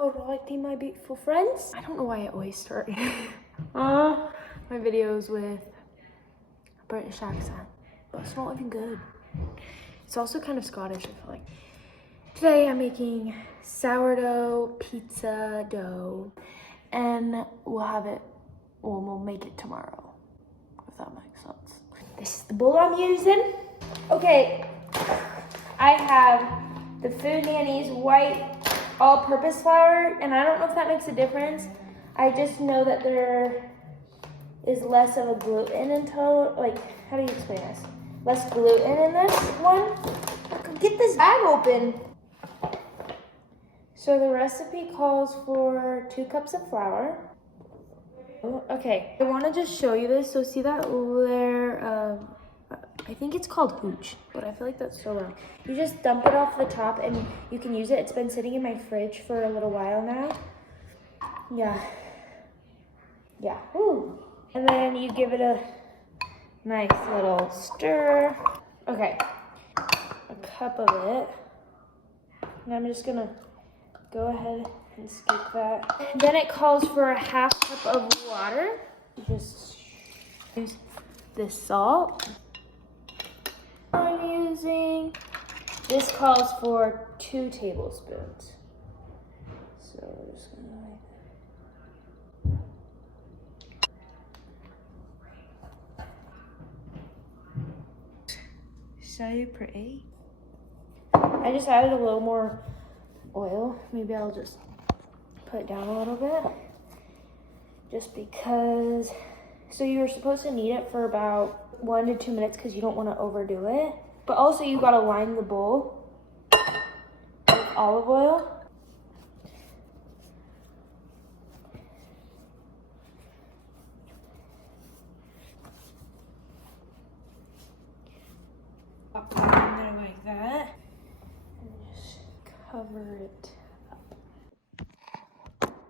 Alrighty, my beautiful friends. I don't know why I always start my videos with a British accent, but it's not even good. It's also kind of Scottish, I feel like. Today I'm making sourdough pizza dough, and we'll make it tomorrow, if that makes sense. This is the bowl I'm using. Okay, I have the Food Nanny's white all-purpose flour, and I don't know if that makes a difference. I just know that there is less of a gluten in total. Like, how do you explain this? Less gluten in this one. Get this bag open. So the recipe calls for 2 cups of flour. Okay, I want to just show you this. So see that there, I think it's called hooch, but I feel like that's so wrong. You just dump it off the top and you can use it. It's been sitting in my fridge for a little while now. Yeah, ooh. And then you give it a nice little stir. Okay, a cup of it. And I'm just gonna go ahead and scoop that. Then it calls for a 1/2 cup of water. Just use this salt. I'm using, this calls for 2 tablespoons. So we're just gonna so pretty. I just added a little more oil. Maybe I'll just put it down a little bit. Just because, so you're supposed to knead it for about 1 to 2 minutes because you don't want to overdo it. But also you gotta line the bowl with olive oil. Pop that in there like that. And just cover it up.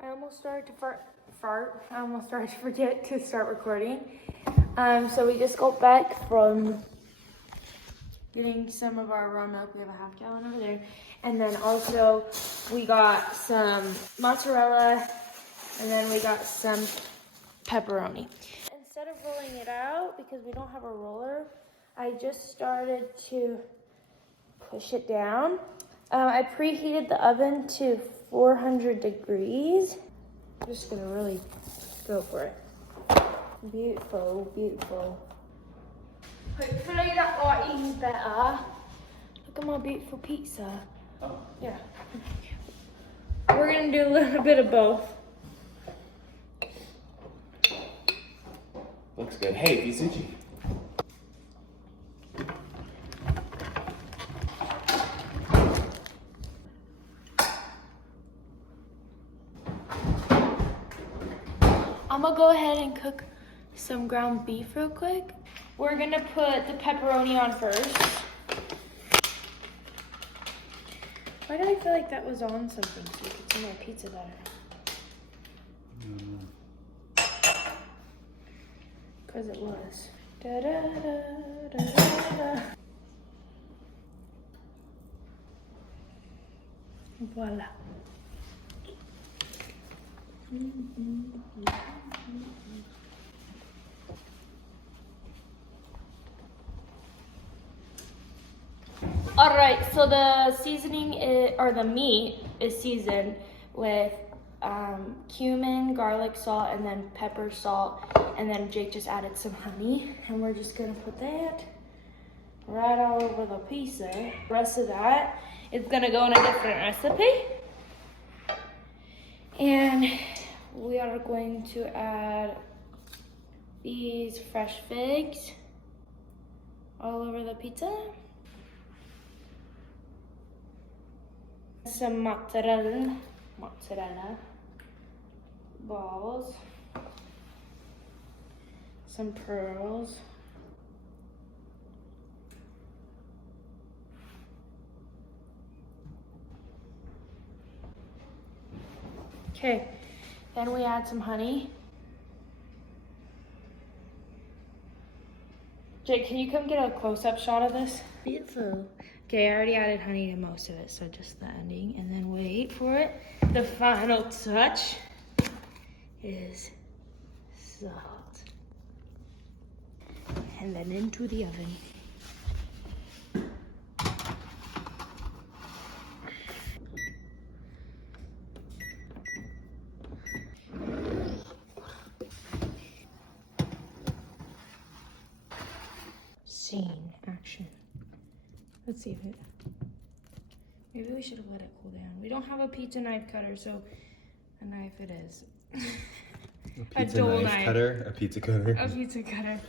I almost started to fart. I almost started to forget to start recording. So we just got back from getting some of our raw milk. We have a 1/2 gallon over there. And then also we got some mozzarella, and then we got some pepperoni. Instead of rolling it out, because we don't have a roller, I just started to push it down. I preheated the oven to 400 degrees. I'm just gonna really go for it. Beautiful, beautiful. Hopefully that lighting's better. Look at my beautiful pizza. Oh. Yeah. We're gonna do a little bit of both. Looks good. Hey, Visucci. I'm gonna go ahead and cook some ground beef real quick. We're gonna put the pepperoni on first. Why did I feel like that was on something so you could see my pizza better? Because it was. Da, da, da, da, da, da. Voila. All right, so the seasoning or the meat is seasoned with cumin, garlic, salt, and then pepper, salt, and then Jake just added some honey, and we're just gonna put that right all over the pizza. The rest of that is gonna go in a different recipe, and we are going to add these fresh figs all over the pizza. Some mozzarella balls, some pearls, okay, then we add some honey. Jake, can you come get a close-up shot of this? Beautiful. Okay, I already added honey to most of it, so just the ending, and then wait for it. The final touch is salt. And then into the oven. Scene action. Let's see if it. Maybe we should have let it cool down. We don't have a pizza knife cutter, so a knife it is. A dull knife cutter, a pizza cutter. A pizza cutter.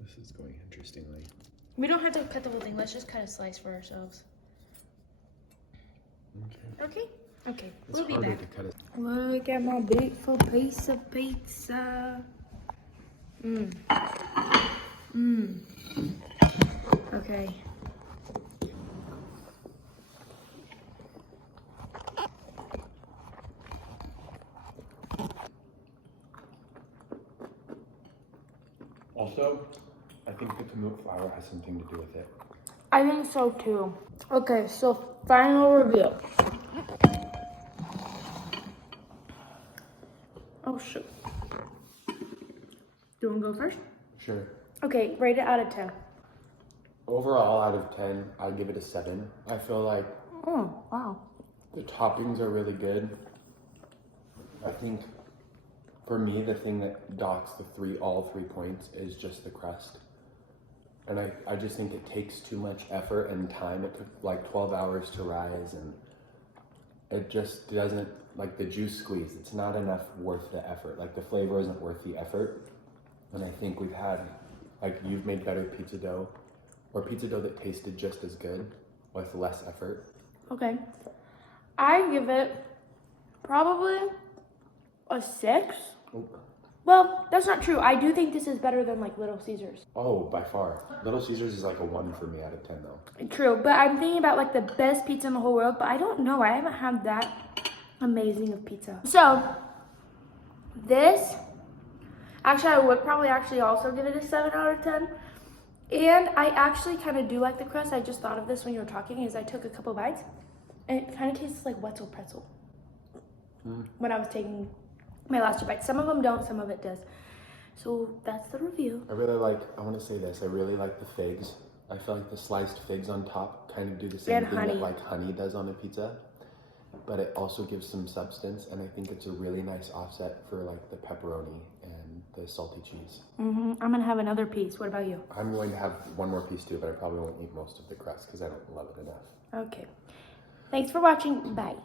This is going interestingly. We don't have to cut the whole thing. Let's just cut a slice for ourselves. Okay. Okay. We'll be back. Look at my beautiful piece of pizza. Okay. Also, I think the kamut flour has something to do with it. I think so too. Okay, so final review. Oh shoot. Do you want to go first? Sure. Okay, rate it out of 10. Overall, out of 10, I'd give it a 7. I feel like Oh, wow. the toppings are really good. I think for me, the thing that docks all 3 points is just the crust. And I just think it takes too much effort and time. It took like 12 hours to rise, and it just doesn't, like the juice squeeze, it's not enough worth the effort. Like the flavor isn't worth the effort. And I think we've had, like you've made better pizza dough, or pizza dough that tasted just as good with less effort. Okay. I give it probably a 6. Oh. Well, that's not true. I do think this is better than like Little Caesars. Oh, by far. Little Caesars is like a 1 for me out of 10 though. True, but I'm thinking about like the best pizza in the whole world, but I don't know. I haven't had that amazing of pizza. So, this, actually I would probably actually also give it a 7 out of 10. And I actually kind of do like the crust. I just thought of this when you were talking, is I took a couple bites and it kind of tastes like Wetzel pretzel when I was taking my last 2 bites. Some of them don't, some of it does. So that's the review. I want to say this, I really like the figs. I feel like the sliced figs on top kind of do the same thing that like honey does on a pizza, but it also gives some substance, and I think it's a really nice offset for like the pepperoni and the salty cheese. I'm gonna have another piece. What about you? I'm going to have one more piece too, but I probably won't eat most of the crust because I don't love it enough. Okay. Thanks for watching. Bye.